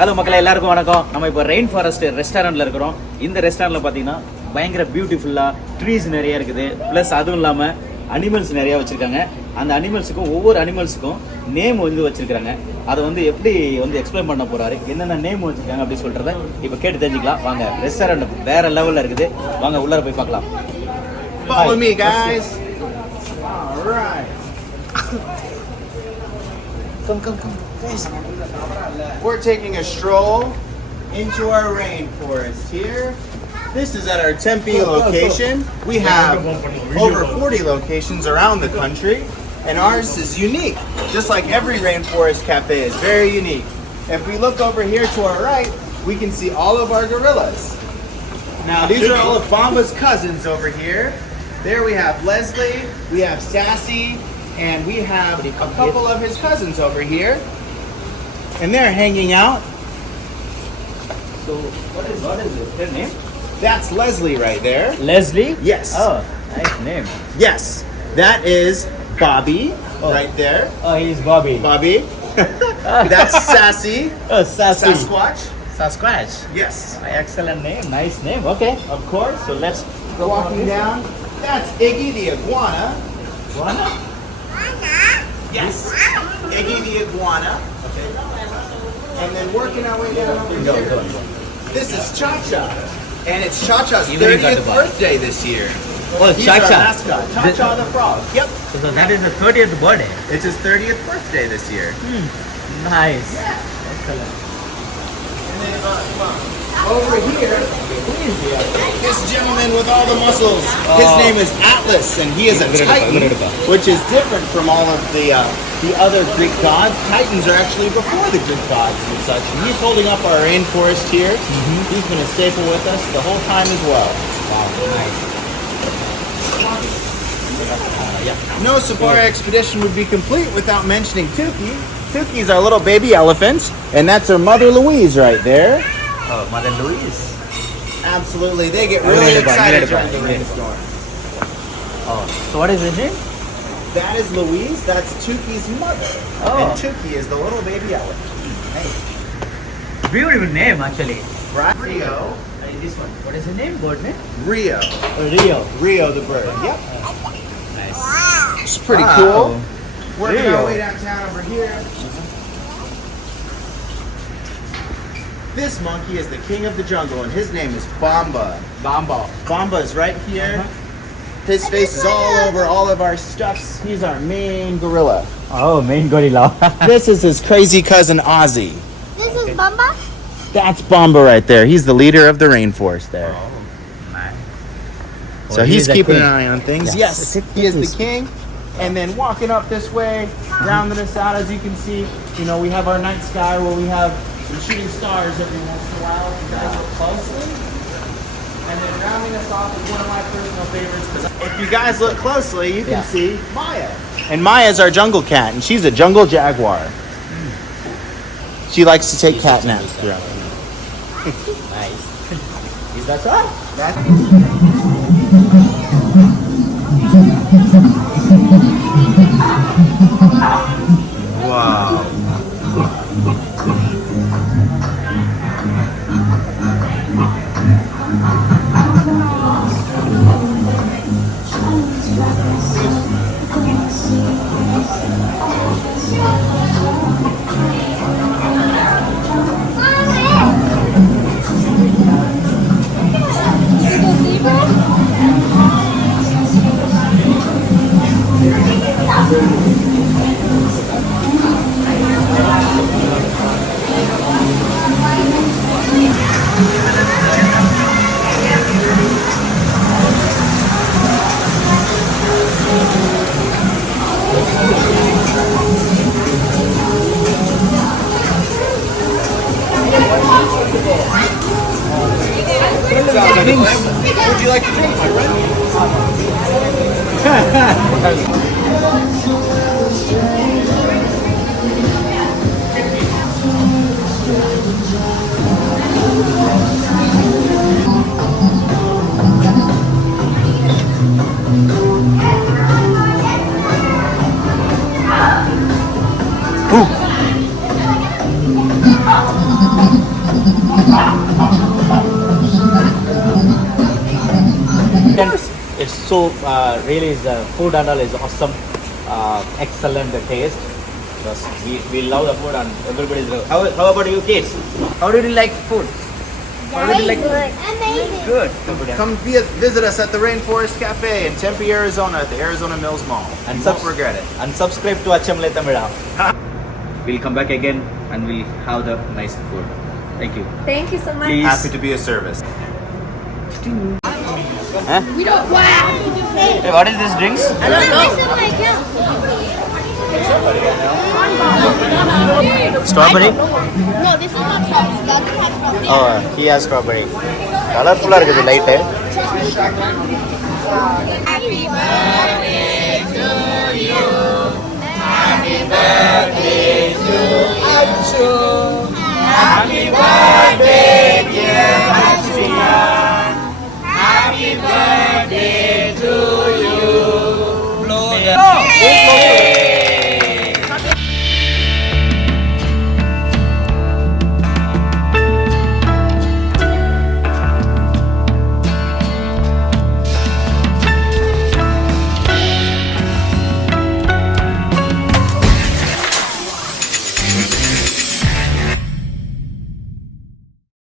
Hello மக்களே, எல்லாருக்கும் வணக்கம். நம்ம இப்போ ரெயின் ஃபாரஸ்ட் ரெஸ்டாரண்ட்டில் இருக்கிறோம். இந்த ரெஸ்டாரண்ட்டில் பார்த்தீங்கன்னா பயங்கர பியூட்டிஃபுல்லாக ட்ரீஸ் நிறைய இருக்குது. ப்ளஸ் அதுவும் இல்லாமல் அனிமல்ஸ் நிறையா வச்சுருக்காங்க. அந்த அனிமல்ஸுக்கும் ஒவ்வொரு அனிமல்ஸுக்கும் நேம் வந்து வச்சுருக்காங்க. அதை வந்து எப்படி வந்து எக்ஸ்பிளைன் பண்ண போகிறாரு, என்னென்ன நேம் வச்சுருக்காங்க அப்படின்னு சொல்கிறத இப்போ கேட்டு தெரிஞ்சுக்கலாம். வாங்க, ரெஸ்டாரண்ட் வேறு லெவலில் இருக்குது. வாங்க உள்ளார போய் பார்க்கலாம். Follow me, guys. All right. Come. Guys, we're taking a stroll into our rainforest here. This is at our Tempe location. We have over 40 locations around the country, and ours is unique. Just like every rainforest cafe is very unique. If we look over here to our right, we can see all of our gorillas. Now, these are all of Bomba's cousins over here. There we have Leslie, we have Sassy, and we have a couple of his cousins over here. And they're hanging out. So, what is their name? That's Leslie right there. Leslie? Yes. Oh, nice name. Yes. That is Bobby right there. Oh, he's Bobby. Bobby. That's Sassy. Oh, Sassy. Sasquatch. Yes. Excellent name. Nice name. Okay. Of course. So let's go walking down. That's Iggy the iguana. Iguana? Yes. Iggy the iguana. Okay. And then working our way down over here. Go. This is Cha-Cha. And it's Cha-Cha's Even 30th birthday this year. Oh, He's Cha-Cha. our mascot. Cha-Cha the frog. Yep. So that is the 30th birthday. It's his 30th birthday this year. Nice. Yeah. Excellent. And then over here, this gentleman with all the muscles. His name is Atlas, and he is a Titan, which is different from all of the other Greek gods. Titans are actually before the Greek gods and such. And he's holding up our rainforest here. He's been a staple with us the whole time as well. Wow, nice. No safari expedition would be complete without mentioning Tuki. Tuki's our little baby elephant, and that's her mother Louise right there. Oh, Mother Louise. Absolutely, they get really excited during the rainstorm. Oh, so what is his name? That is Louise. That's Tuki's mother. Oh. And Tuki is the little baby elephant. Nice. Beautiful name, actually. Right? Rio. This one. What is the name? Bird name? Rio. Rio. Rio the bird. Yep. Nice. It's pretty Wow. cool. Working Rio. our way downtown over here. This monkey is the king of the jungle, and his name is Bomba. Bomba is right here. His face is all over all of our stuffs. He's our main gorilla. Oh, main gorilla. This is his crazy cousin Ozzy. This is Bamba? That's Bomba right there. He's the leader of the rainforest there. Nice. So he's keeping an eye on things. Yes. Yes, he is the king. And then walking up this way, rounding us out, as you can see, we have our night sky where we have some shooting stars every once in a while. If you guys look closely. And then rounding us off is one of my personal favorites, because if you guys look closely, you can see Maya. And Maya's our jungle cat, and she's a jungle jaguar. She likes to take cat naps throughout the night. Nice. Is that right? Wow. Would you like to drink, my friend? Ooh. also really is food and all is awesome, excellent taste. Because we love the food and everybody's love. How about you kids? How did you like food? How did you like food? Amazing. Good. Come visit us at the Rainforest Cafe in Tempe, Arizona at the Arizona Mills Mall. And You won't regret it. And subscribe to Achamle Tamila. We'll come back again and we'll have the nice food. Thank you. Thank you so much. Please. Happy to be of service. Huh? We don't. Wow. Hey, what is this drinks? I don't know. Strawberry? No, this is not strawberry. Doesn't have strawberry. Oh, he has strawberry. Colorful இருக்குது light. Happy birthday to you. Happy birthday to you. Happy birthday, dear Adrian. Happy birthday to you. Blow the